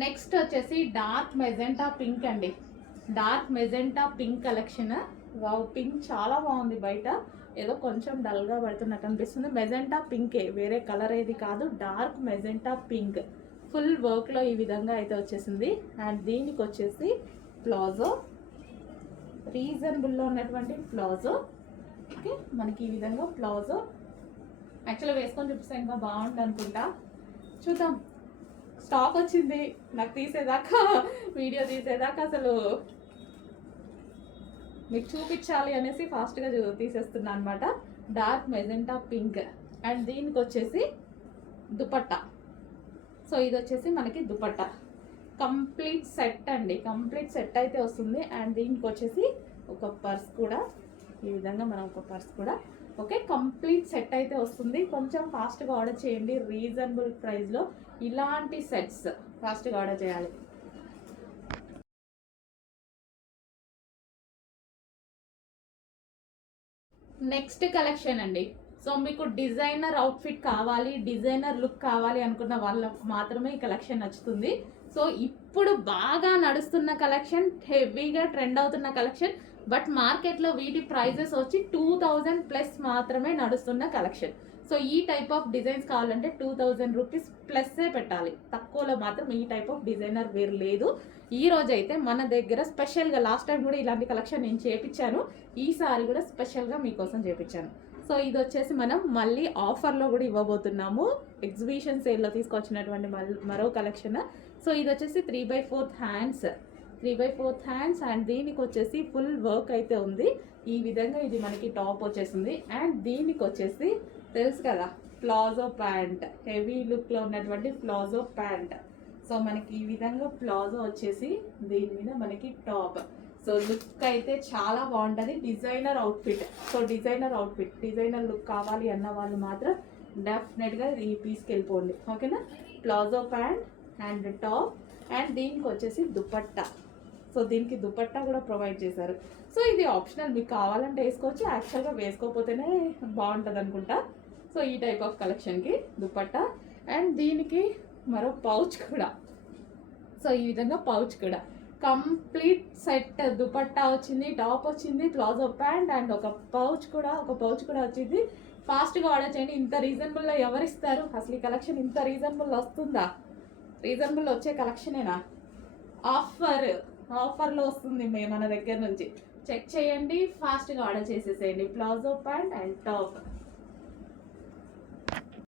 Next వచ్చేసి dark magenta pink అండి. Dark magenta pink collection. Wow, pink చాలా బాగుంది. బయట ఏదో కొంచెం డల్గా పడుతున్నట్టు అనిపిస్తుంది. మెజెంటా పింకే, వేరే కలర్ ఏది కాదు. డార్క్ మెజెంటా పింక్ ఫుల్ వర్క్లో ఈ విధంగా అయితే వచ్చేసింది. అండ్ దీనికి వచ్చేసి ప్లాజో, రీజనబుల్లో ఉన్నటువంటి ప్లాజో. ఓకే, మనకి ఈ విధంగా ప్లాజో. యాక్చువల్గా వేసుకొని చూపిస్తే ఇంకా బాగుంటుంది అనుకుంటా. చూద్దాం. స్టాక్ వచ్చింది, నాకు తీసేదాకా, వీడియో తీసేదాకా అసలు మీకు చూపించాలి అనేసి ఫాస్ట్గా తీసేస్తున్నా అనమాట. Dark magenta pink. అండ్ దీనికి వచ్చేసి దుపట్టా. సో ఇది వచ్చేసి మనకి దుపట్టా కంప్లీట్ సెట్ అండి. కంప్లీట్ సెట్ అయితే వస్తుంది. అండ్ దీనికి వచ్చేసి ఒక పర్స్ కూడా, ఈ విధంగా మనం ఒక పర్స్ కూడా. ఓకే, కంప్లీట్ సెట్ అయితే వస్తుంది. కొంచెం ఫాస్ట్గా ఆర్డర్ చేయండి. రీజనబుల్ ప్రైస్లో ఇలాంటి సెట్స్ ఫాస్ట్గా ఆర్డర్ చేయాలి. నెక్స్ట్ కలెక్షన్ అండి. సో మీకు డిజైనర్ అవుట్ఫిట్ కావాలి, డిజైనర్ లుక్ కావాలి అనుకున్న వాళ్ళకు మాత్రమే ఈ కలెక్షన్ నచ్చుతుంది. సో ఇప్పుడు బాగా నడుస్తున్న కలెక్షన్, హెవీగా ట్రెండ్ అవుతున్న కలెక్షన్. బట్ మార్కెట్లో వీటి ప్రైజెస్ వచ్చి 2000+ మాత్రమే నడుస్తున్న కలెక్షన్. సో ఈ టైప్ ఆఫ్ డిజైన్స్ కావాలంటే 2000 రూపీస్ ప్లస్సే పెట్టాలి. తక్కువలో మాత్రం ఈ టైప్ ఆఫ్ డిజైనర్ వేర్ లేదు. ఈ రోజైతే మన దగ్గర స్పెషల్గా, లాస్ట్ టైం కూడా ఇలాంటి కలెక్షన్ నేను చేపించాను, ఈసారి కూడా స్పెషల్గా మీకోసం చేపించాను. సో ఇది వచ్చేసి మనం మళ్ళీ ఆఫర్లో కూడా ఇవ్వబోతున్నాము. ఎగ్జిబిషన్ సేల్లో తీసుకొచ్చినటువంటి మరో కలెక్షన్. సో ఇది వచ్చేసి 3/4 హ్యాండ్స్, 3/4 హ్యాండ్స్. అండ్ దీనికి వచ్చేసి ఫుల్ వర్క్ అయితే ఉంది. ఈ విధంగా ఇది మనకి టాప్ వచ్చేసింది. అండ్ దీనికి వచ్చేసి తెలుసు కదా, ప్లాజో ప్యాంట్, హెవీ లుక్లో ఉన్నటువంటి ప్లాజో ప్యాంట్. సో మనకి ఈ విధంగా ప్లాజో వచ్చేసి దీని మీద మనకి టాప్. సో లుక్ అయితే చాలా బాగుంటుంది. Designer outfit. So designer outfit, designer look కావాలి అన్న వాళ్ళు మాత్రం డెఫినెట్గా ఈ పీస్కి వెళ్ళిపోండి. ఓకేనా, palazzo pant and top. And దీనికి వచ్చేసి దుపట్టా. సో దీనికి దుపట్టా కూడా ప్రొవైడ్ చేశారు. సో ఇది ఆప్షనల్, మీకు కావాలంటే వేసుకోవచ్చు, యాక్చువల్గా వేసుకోకపోతేనే బాగుంటుంది అనుకుంటా. సో ఈ టైప్ ఆఫ్ కలెక్షన్కి దుపట్టా. అండ్ దీనికి మరో పౌచ్ కూడా. సో ఈ విధంగా పౌచ్ కూడా కంప్లీట్ సెట్. దుపట్టా వచ్చింది, టాప్ వచ్చింది, ప్లాజో ప్యాంట్ అండ్ ఒక పౌచ్ కూడా వచ్చింది. ఫాస్ట్గా ఆర్డర్ చేయండి. ఇంత రీజనబుల్లో ఎవరిస్తారు? అసలు ఈ కలెక్షన్ ఇంత రీజనబుల్ వస్తుందా? రీజనబుల్ వచ్చే కలెక్షనేనా? ఆఫర్లో వస్తుంది మన దగ్గర నుంచి. చెక్ చేయండి, ఫాస్ట్గా ఆర్డర్ చేసేసేయండి. Palazzo pant and top.